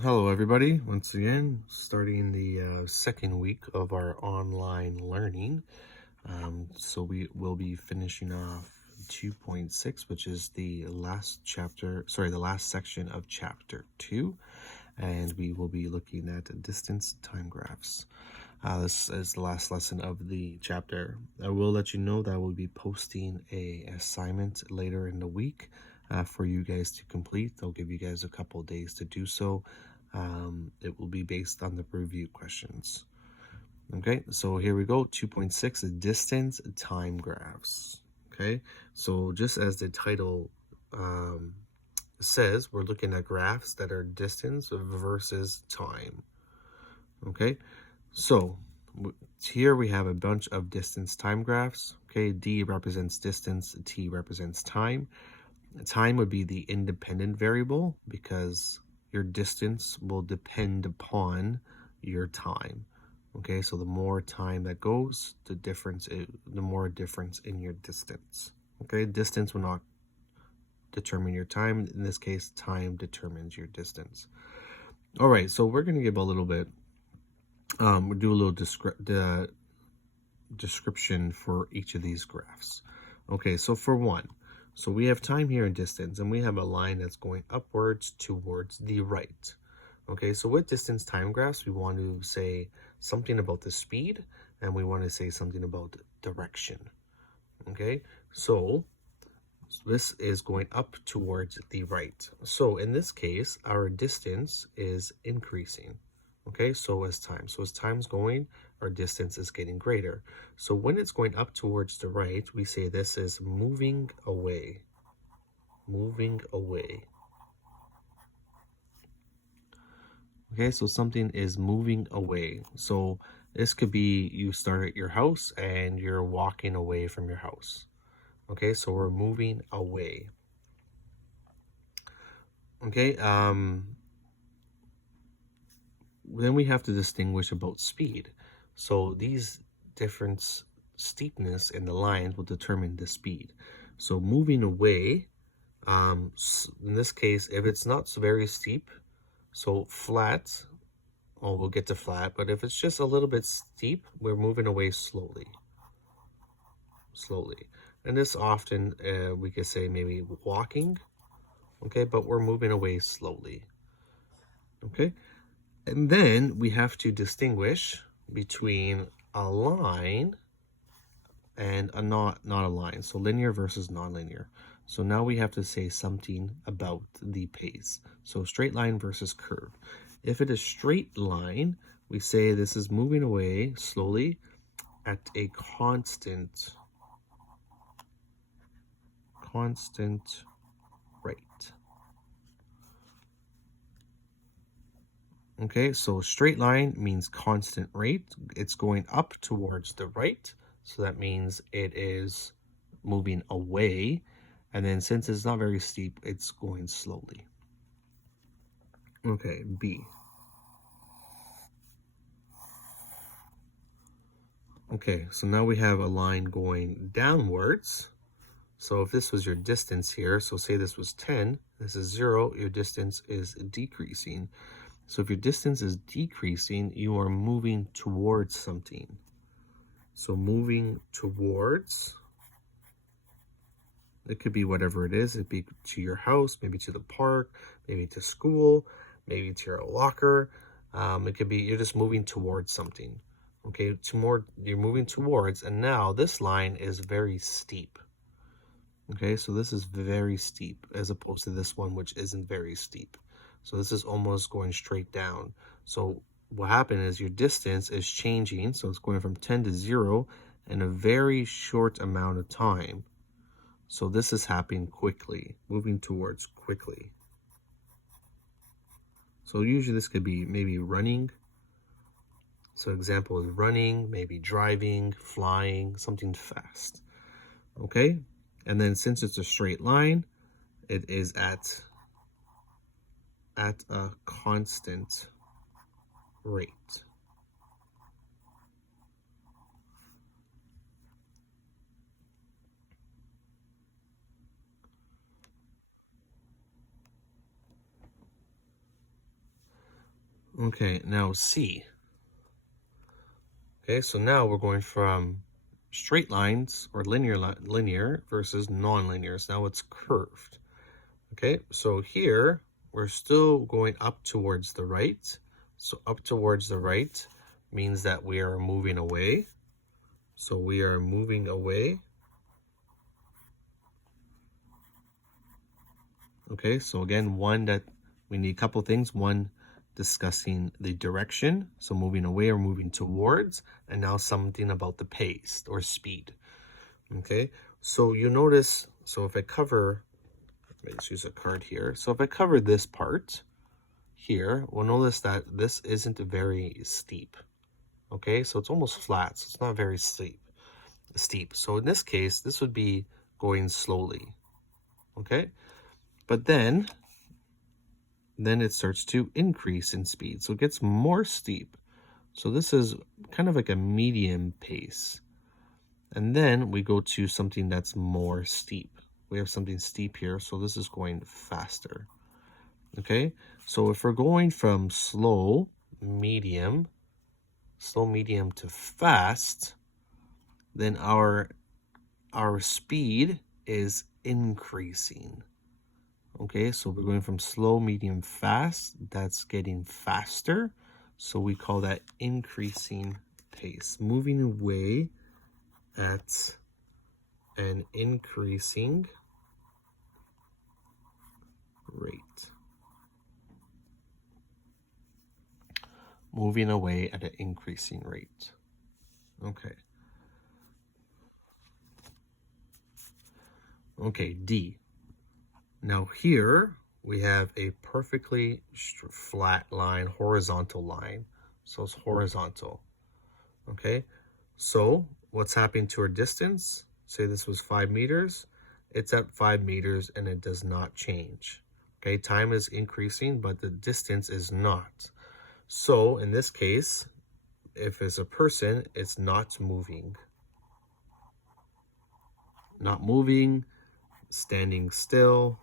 Hello, everybody. Once again, starting the second week of our online learning. So we will be finishing off 2.6, which is the last chapter, the last section of chapter 2. And we will be looking at distance time graphs. This is the last lesson of the chapter. I will let you know that I will be posting a assignment later in the week for you guys to complete. I'll give you guys a couple days to do so. It will be based on the review questions. Okay, so here we go. 2.6, distance time graphs. Okay, so just as the title says, we're looking at graphs that are distance versus time. Okay, so here we have a bunch of distance time graphs. Okay, D represents distance, T represents time. Time would be the independent variable because your distance will depend upon your time. Okay, so the more time that goes, the more difference in your distance. Okay, distance will not determine your time. In this case, time determines your distance. All right, so we're going to give a little bit, we'll do a little description for each of these graphs. Okay, so for one, so we have time here and distance, and we have a line that's going upwards towards the right. Okay, so with distance time graphs, we want to say something about the speed, and we want to say something about direction. Okay, so this is going up towards the right. So in this case, our distance is increasing. Okay, so as time's going, our distance is getting greater. So when it's going up towards the right, we say this is moving away. Moving away. Okay, so something is moving away. So this could be you start at your house and you're walking away from your house. Okay, so we're moving away. Okay, then we have to distinguish about speed. So these different steepness in the lines will determine the speed. So moving away, in this case, if it's not so very steep, so flat, we'll get to flat, but if it's just a little bit steep, we're moving away slowly. And this often, we could say maybe walking, okay, but we're moving away slowly, okay? And then we have to distinguish between a line and a not a line. So linear versus nonlinear. So now we have to say something about the pace. So straight line versus curve. If it is straight line, we say this is moving away slowly at a constant rate. Okay, so straight line means constant rate. It's going up towards the right. So that means it is moving away. And then since it's not very steep, it's going slowly. Okay, B. Okay, so now we have a line going downwards. So if this was your distance here, so say this was 10, this is 0, your distance is decreasing. So if your distance is decreasing, you are moving towards something. So moving towards, it could be whatever it is. It'd be to your house, maybe to the park, maybe to school, maybe to your locker. It could be you're just moving towards something. Okay, you're moving towards, and now this line is very steep. Okay, so this is very steep as opposed to this one, which isn't very steep. So this is almost going straight down. So what happened is your distance is changing. So it's going from 10 to 0 in a very short amount of time. So this is happening quickly, moving towards quickly. So usually this could be maybe running. So example is running, maybe driving, flying, something fast. Okay, and then since it's a straight line, it is at a constant rate. Okay, now C. Okay, so now we're going from straight lines or linear versus non-linear. So now it's curved. Okay, so here we're still going up towards the right. So up towards the right means that we are moving away. So we are moving away. Okay, so again, one that we need a couple things. One, discussing the direction, so moving away or moving towards, and now something about the pace or speed. Okay, so you notice, so if I cover, let's use a card here. So if I cover this part here, we'll notice that this isn't very steep. Okay, so it's almost flat, so it's not very steep. So in this case, this would be going slowly. Okay, but then it starts to increase in speed. So it gets more steep. So this is kind of like a medium pace. And then we go to something that's more steep. We have something steep here, so this is going faster. Okay, so if we're going from slow, medium to fast, then our speed is increasing. Okay, so we're going from slow, medium, fast. That's getting faster. So we call that increasing pace. Moving away at an increasing rate. Moving away at an increasing rate. Okay. Okay, D. Now here we have a perfectly flat line, horizontal line. So it's horizontal. Okay, so what's happening to our distance? Say this was 5 meters. It's at 5 meters and it does not change. Okay, time is increasing, but the distance is not. So in this case, if it's a person, it's not moving. Not moving, standing still.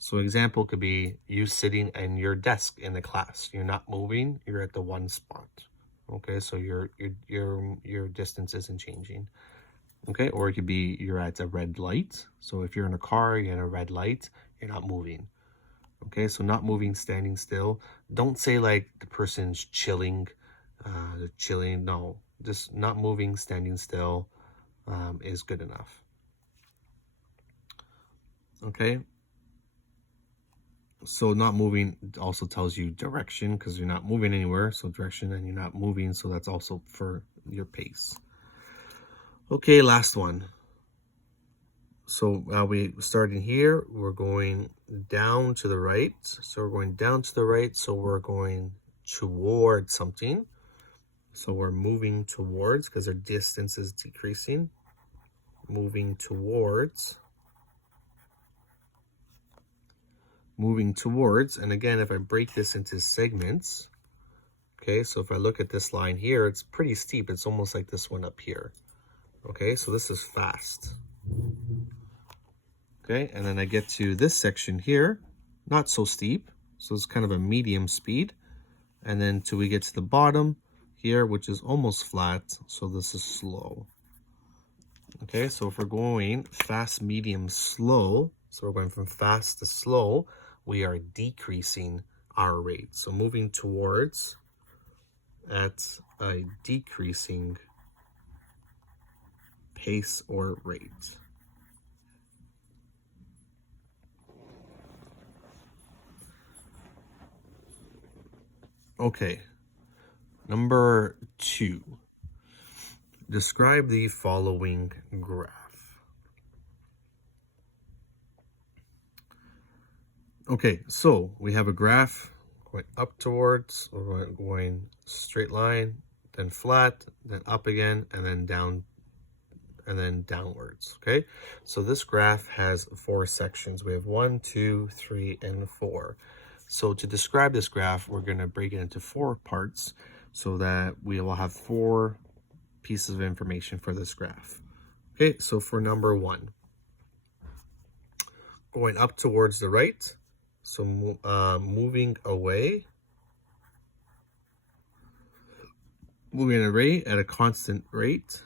So example could be you sitting in your desk in the class. You're not moving, you're at the one spot. Okay, so your distance isn't changing. Okay, or it could be you're at a red light. So if you're in a car, you're in a red light, you're not moving. Okay, so not moving, standing still. Don't say like the person's chilling, no. Just not moving, standing still is good enough. Okay. So not moving also tells you direction because you're not moving anywhere. So direction and you're not moving. So that's also for your pace. Okay, last one. So we starting here, we're going down to the right. So we're going down to the right. So we're going towards something. So we're moving towards because our distance is decreasing. Moving towards. And again, if I break this into segments, okay, so if I look at this line here, it's pretty steep. It's almost like this one up here. Okay, so this is fast. Okay, and then I get to this section here, not so steep. So it's kind of a medium speed. And then till we get to the bottom here, which is almost flat. So this is slow. Okay, so if we're going fast, medium, slow, so we're going from fast to slow, we are decreasing our rate. So moving towards at a decreasing pace or rate. Okay, number 2. Describe the following graph. Okay, so we have a graph going up towards, or going straight line, then flat, then up again, and then down, and then downwards. Okay, so this graph has 4 sections. We have 1, 2, 3, and 4. So to describe this graph, we're going to break it into 4 parts so that we will have 4 pieces of information for this graph. Okay, so for number 1, going up towards the right, So moving away at a constant rate.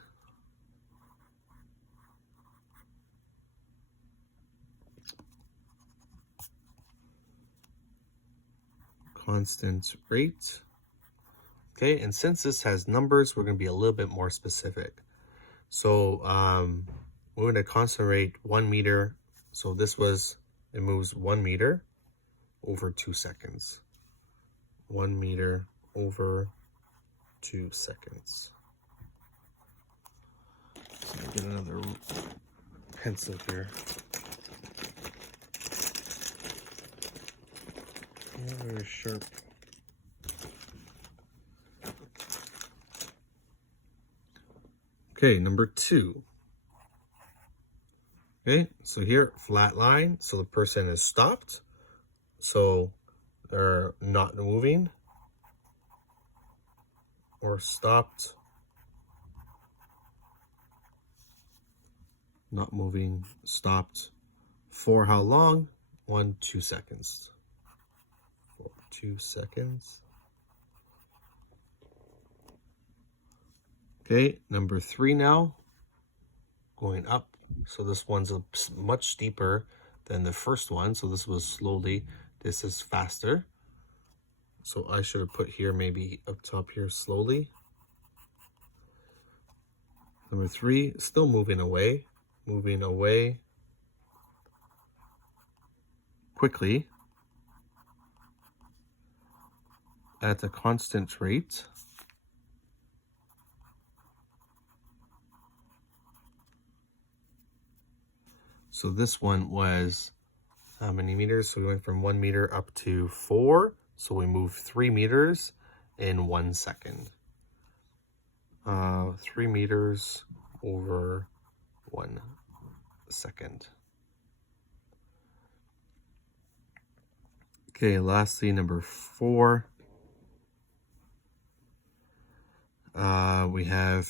Constant rate. Okay, and since this has numbers, we're going to be a little bit more specific. So we're going to constant rate 1 meter. So this was, it moves 1 meter over 2 seconds. 1 meter over 2 seconds. So I'll get another pencil here. Not very sharp. Okay, number 2. Okay, so here, flat line. So the person is stopped. So they're not moving. Or stopped. Not moving, stopped. For how long? 2 seconds. For 2 seconds. Okay, number 3 now. Going up. So this one's much steeper than the first one. So this was slowly. This is faster. So I should have put here maybe up top here slowly. Number 3, still moving away. Moving away quickly at a constant rate. So this one was how many meters? So we went from 1 meter up to 4. So we moved 3 meters in 1 second. 3 meters over 1 second. Okay, lastly, number 4. We have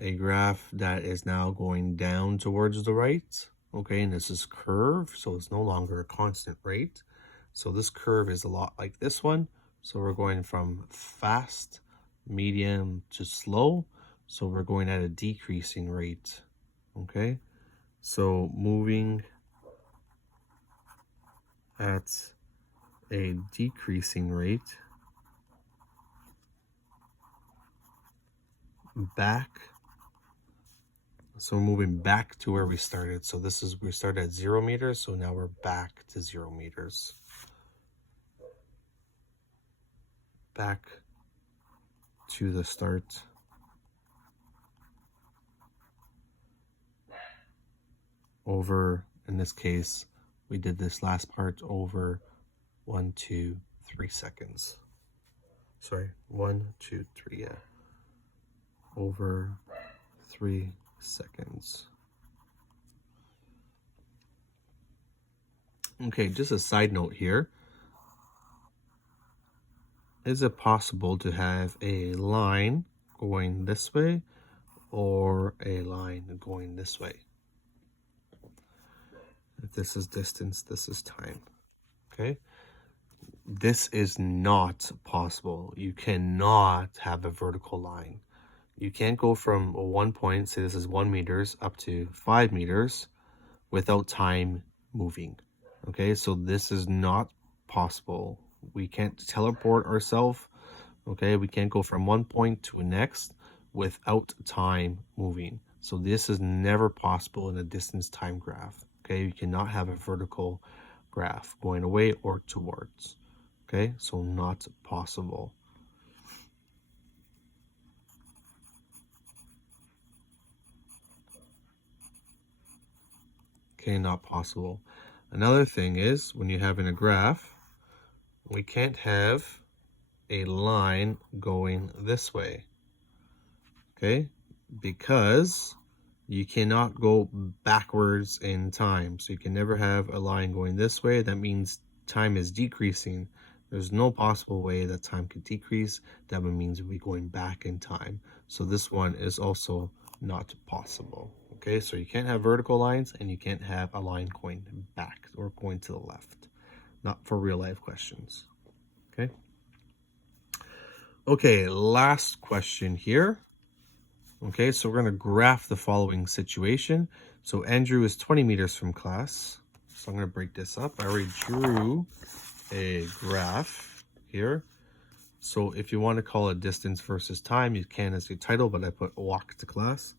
a graph that is now going down towards the right. Okay, and this is curve, so it's no longer a constant rate. So this curve is a lot like this one. So we're going from fast, medium to slow. So we're going at a decreasing rate. Okay, so moving at a decreasing rate back. So we're moving back to where we started. So this is, we started at 0 meters. So now we're back to 0 meters. Back to the start. Over, in this case, we did this last part over 1, 2, 3 seconds. Sorry, 1, 2, 3, yeah. Over 3 seconds. Okay, just a side note here. Is it possible to have a line going this way or a line going this way? If this is distance, this is time. Okay? This is not possible. You cannot have a vertical line. You can't go from 1 point, say this is 1 meters, up to 5 meters without time moving. Okay, so this is not possible. We can't teleport ourselves. Okay, we can't go from 1 point to the next without time moving. So this is never possible in a distance time graph. Okay, you cannot have a vertical graph going away or towards. Okay, so not possible. Okay, not possible. Another thing is, when you have in a graph, we can't have a line going this way. Okay, because you cannot go backwards in time. So you can never have a line going this way. That means time is decreasing. There's no possible way that time could decrease. That means we're going back in time. So this one is also not possible. Okay, so you can't have vertical lines and you can't have a line going back or going to the left. not for real life questions. Okay. Okay, last question here. Okay, so we're going to graph the following situation. So Andrew is 20 meters from class. So I'm going to break this up. I already drew a graph here. So if you want to call it distance versus time, you can as your title, but I put walk to class.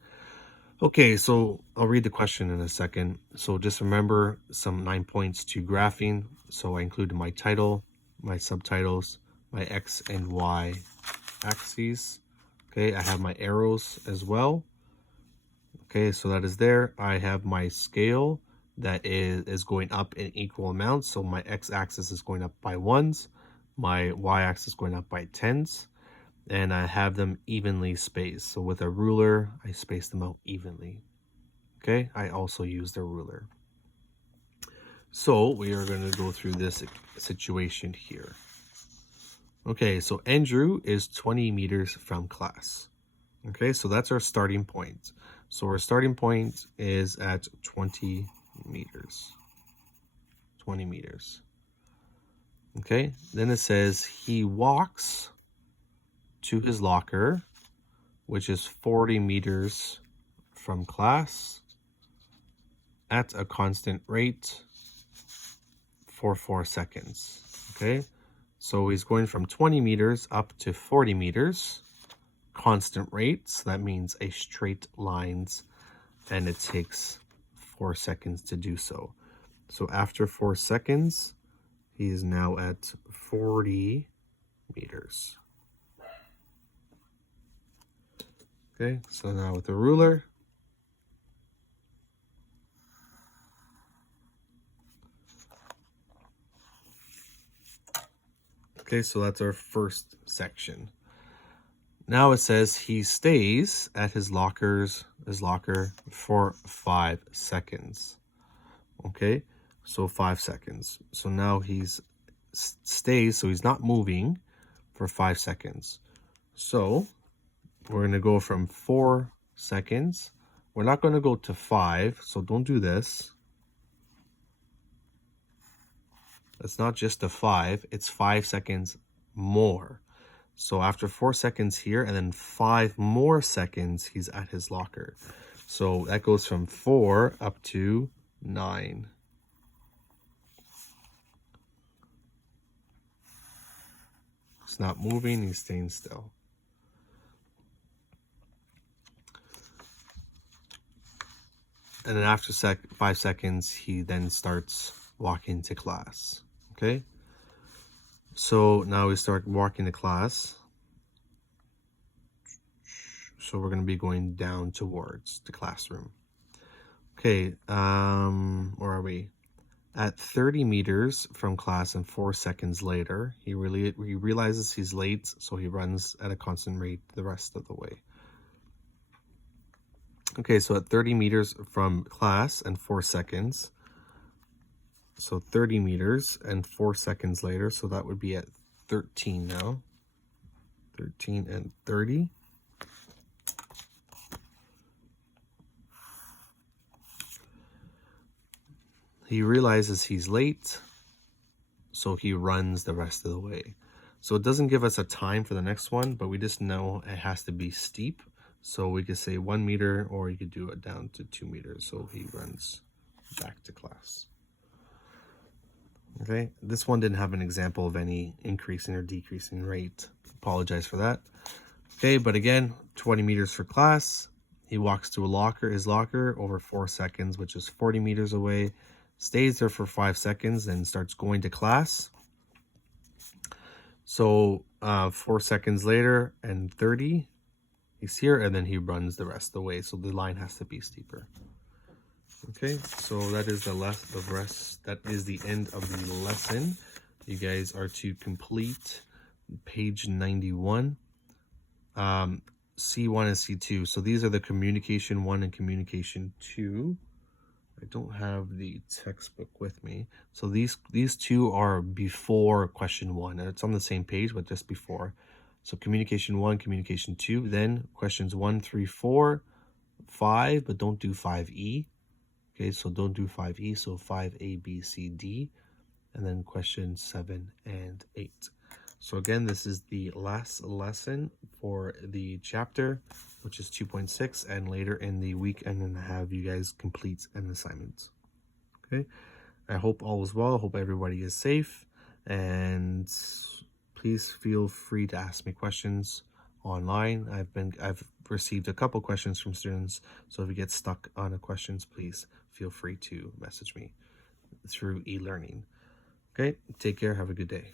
Okay, so I'll read the question in a second. So just remember some 9 points to graphing. So I included my title, my subtitles, my X and Y axes. Okay, I have my arrows as well. Okay, so that is there. I have my scale that is going up in equal amounts. So my X-axis is going up by 1s. My Y-axis going up by 10s. And I have them evenly spaced. So with a ruler, I space them out evenly. Okay, I also use the ruler. So we are going to go through this situation here. Okay, so Andrew is 20 meters from class. Okay, so that's our starting point. So our starting point is at 20 meters. 20 meters. Okay, then it says he walks to his locker, which is 40 meters from class at a constant rate for 4 seconds. Okay, so he's going from 20 meters up to 40 meters. Constant rate, so that means a straight lines, and it takes 4 seconds to do so. So after 4 seconds, he is now at 40 meters. Okay, so now with the ruler, okay, so that's our first section. Now it says he stays at his locker for 5 seconds. Okay, so 5 seconds. So now he's stays, so he's not moving for 5 seconds. So we're going to go from 4 seconds. We're not going to go to 5, so don't do this. It's not just a 5, it's 5 seconds more. So after 4 seconds here, and then 5 more seconds, he's at his locker. So that goes from 4 up to 9. He's not moving, he's staying still. And then after 5 seconds, he then starts walking to class. Okay? So now we start walking to class. So we're going to be going down towards the classroom. Okay, where are we? At 30 meters from class and 4 seconds later, he realizes he's late, so he runs at a constant rate the rest of the way. Okay, so at 30 meters from class and 4 seconds, so 30 meters and 4 seconds later, so that would be at 13 now. 13 and 30. He realizes he's late, so he runs the rest of the way. So it doesn't give us a time for the next one, but we just know it has to be steep. So we could say 1 meter, or you could do it down to 2 meters. So he runs back to class. Okay, this one didn't have an example of any increasing or decreasing rate. Apologize for that. Okay, but again, 20 meters for class. He walks to his locker over 4 seconds, which is 40 meters away. Stays there for 5 seconds, then starts going to class. So 4 seconds later and 30, he's here, and then he runs the rest of the way. So the line has to be steeper. Okay, so that is that is the end of the lesson. You guys are to complete page 91, C1 and C2. So these are the communication 1 and communication 2. I don't have the textbook with me. So these two are before question 1. And it's on the same page, but just before. So communication 1, communication 2. Then questions 1, 3, 4, 5, but don't do 5E. Okay, so don't do 5E. So 5A, B, C, D. and then questions 7 and 8. So again, this is the last lesson for the chapter, which is 2.6, and later in the week I'm going to have you guys complete an assignment. Okay, I hope all is well. I hope everybody is safe, and please feel free to ask me questions online. I've received a couple questions from students, so if you get stuck on the questions, please feel free to message me through e-learning. Okay, take care. Have a good day.